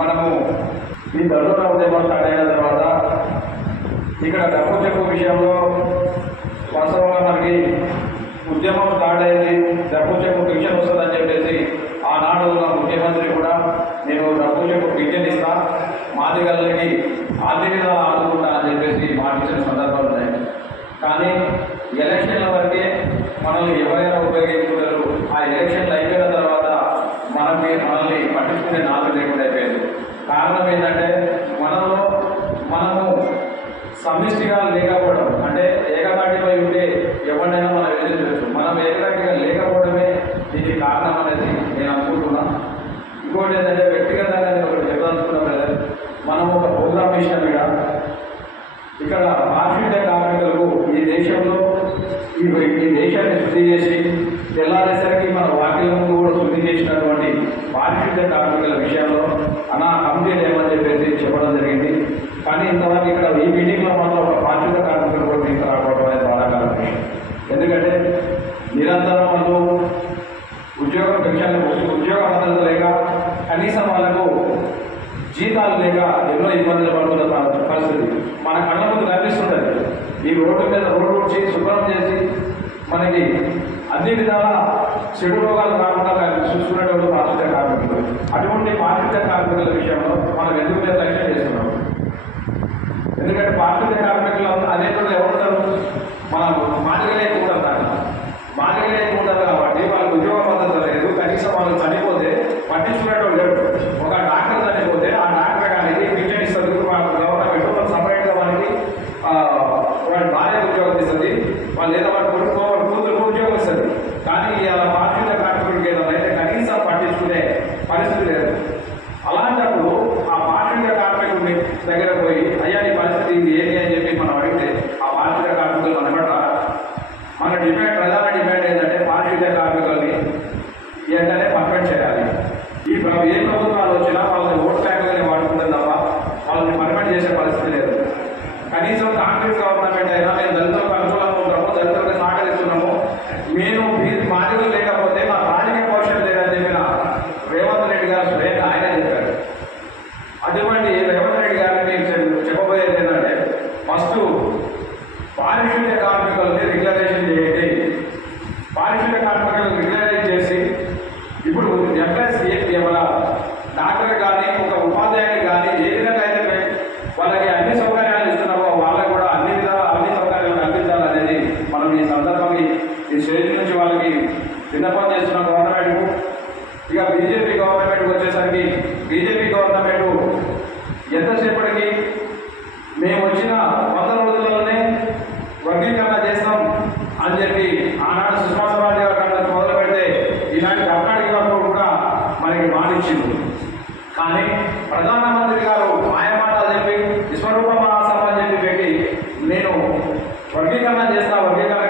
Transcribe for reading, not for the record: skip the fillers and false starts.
మనము ఈ దళితుల ఉద్యమం స్టార్ట్ అయిన తర్వాత ఇక్కడ డబ్బు చెప్పు విషయంలో వాస్తవంగా మనకి ఉద్యమం స్టార్ట్ అయింది, డబ్బు చెప్పు పింఛన్ వస్తుందని చెప్పేసి ఆనాడు ఉన్న ముఖ్యమంత్రి కూడా నేను డబ్బు చెప్పు పింఛన్ ఇస్తా, మాదిగల్లకి ఆర్థిక ఆదుకుంటా అని చెప్పేసి మాటించిన సందర్భాలు ఉన్నాయి. కానీ ఎలక్షన్ల వరకే మనల్ని ఎవరైనా ఉపయోగించుకుంటారు. ఆ ఎలక్షన్లు అయిపోయిన తర్వాత మనల్ని పట్టించుకునే నాలుగు లేకుండా అయిపోయింది. కారణం ఏంటంటే మనము సమిష్టిగా లేకపోవడం, అంటే ఏకతాటిపై ఉంటే ఎవరినైనా మనం ఎదిరించవచ్చు. మనం ఏకతాటిగా లేకపోవడమే దీనికి కారణం అనేది నేను అనుకుంటున్నాను. ఇంకోటి ఏంటంటే వ్యక్తిగతంగా నేను ఒకటి చెప్పదలుచుకున్నాం కదా, మనం ఒక ప్రోగ్రామ్ ఇష్టం ఇక్కడ పారిశుద్ధ్య కార్మికులకు ఈ దేశంలో ఈ దేశాన్ని శుద్ధి చేసి తెల్లారేసరికి మన వాక్యాల ముందు కూడా శుద్ధి చేసినటువంటి పారిశుద్ధ్య కార్మికుల విషయంలో కమిటీ లేమని చెప్పేసి చెప్పడం జరిగింది. కానీ ఇంతవరకు ఇక్కడ ఈ మీటింగ్లో మాత్రం ఒక పారిశుద్ధ్య కార్మికులు కూడా తీసుకురావడం అనేది బాధాకరం విషయం. ఎందుకంటే నిరంతరం వాళ్ళు ఉద్యోగ భద్రత లేక కనీసం వాళ్ళకు జీతాలు లేక ఎన్నో ఇబ్బందులు పడుతున్న పరిస్థితి మన కళ్ళ ముందు కనిపిస్తుంటుంది. ఈ రోడ్డు మీద రోడ్డు వచ్చి శుభ్రం చేసి మనకి అన్ని విధాల చెడు రోగాలు కాకుండా చూసుకునేటువంటి పారిశుద్ధ్య కార్మికులు. అటువంటి పారిశుద్ధ్య కార్మికుల విషయంలో మనం ఎందుకు నిర్లక్ష్యం చేస్తున్నాం? ఎందుకంటే పారిశుద్ధ్య కార్మికులు అనేటువంటి ఎవరుంటారు? మనం మాదిగలేకుంటారు కాబట్టి వాళ్ళకి ఉద్యోగ పద్ధతి లేదు. కనీసం వాళ్ళు చనిపోతే పట్టించుకునేటువంటి లేడు. ఒక డాక్టర్ చనిపోతే ఆ డాక్టర్ గారికి పింఛన్ ఇస్తుంది గవర్నమెంట్, వాళ్ళు సపరేట్గా వారికి వాడి భార్య ఉద్యోగం ఇస్తుంది, వాళ్ళు లేదా వాడి కూతురు ఉద్యోగం ఇస్తుంది. కానీ ఇలా పారిశుద్ధ్య కార్మికుడికి ఏదైనా అయితే కనీసం పట్టించుకునే పరిస్థితి లేదు. అలాంటప్పుడు ఆ పారిశుద్ధ్య కార్మికుడిని దగ్గర పోయి అయ్యా నీ పరిస్థితి ఇది ఏంటి అని చెప్పి మనం అడిగితే ఆ పారిశుద్ధ్య కార్మికులు అనమాట మన ప్రధాన డిమాండ్ ఏంటంటే పారిశుద్ధ్య కార్మికుల్ని ఏంటనే పర్మనెంట్ చేయాలి. ఏ ప్రభుత్వాలు వచ్చినా వాళ్ళని ఓట్ బ్యాంకుగానే వాడుకుంటుంది తప్ప వాళ్ళని పర్మనెంట్ చేసే పరిస్థితి లేదు. కనీసం కాంగ్రెస్ గవర్నమెంట్ అయినా మేము దళితులకు అనుకూలంగా ఉంటాము, దళితులకు సహకరిస్తున్నాము, మేము మాదిగలు లేకపోతే మా రాజకీయ భవిష్యత్తు లేదని చెప్పిన రేవంత్ రెడ్డి గారు స్వయంగా ఆయన చెప్పారు. అటువంటి రేవంత్ రెడ్డి గారిని చెప్పబోయేది ఏంటంటే ఫస్ట్ పారిశుద్ధ్య కార్మికులని రెగ్యులరైజేషన్ చేయండి. పారిశుద్ధ్య కార్మికులను రెగ్యులరైజ్ చేసి ఇప్పుడు ఎంప్లాయీస్ మన డాక్టర్ కానీ ఒక ఉపాధ్యాయుడికి కానీ ఏ విధంగా అయితే వాళ్ళకి అన్ని సౌకర్యాలు ఇస్తున్నారో వాళ్ళకి కూడా అన్ని సౌకర్యాలు కల్పించాలనేది మనం ఈ సందర్భంగా ఈ స్టేజ్ నుంచి వాళ్ళకి విన్నపం చేస్తున్న గవర్నమెంట్కు. ఇక బీజేపీ గవర్నమెంట్కి వచ్చేసరికి బీజేపీ గవర్నమెంట్ ఎంతసేపటికి మేము వచ్చిన 100 రోజుల్లోనే వర్గీకరణ చేస్తాం అని చెప్పి ఆనాడు సుష్మా స్వరాజ్ గారు కన్నా మొదలు పెడితే ఈనాటి కర్ణాటక వరకు కూడా మనకి మాటిచ్చింది. కానీ ప్రధానమంత్రి గారు మాయమాటలు చెప్పి విశ్వరూప మహాసభ అని చెప్పి పెట్టి నేను వర్గీకరణ చేస్తా, వర్గీకరణ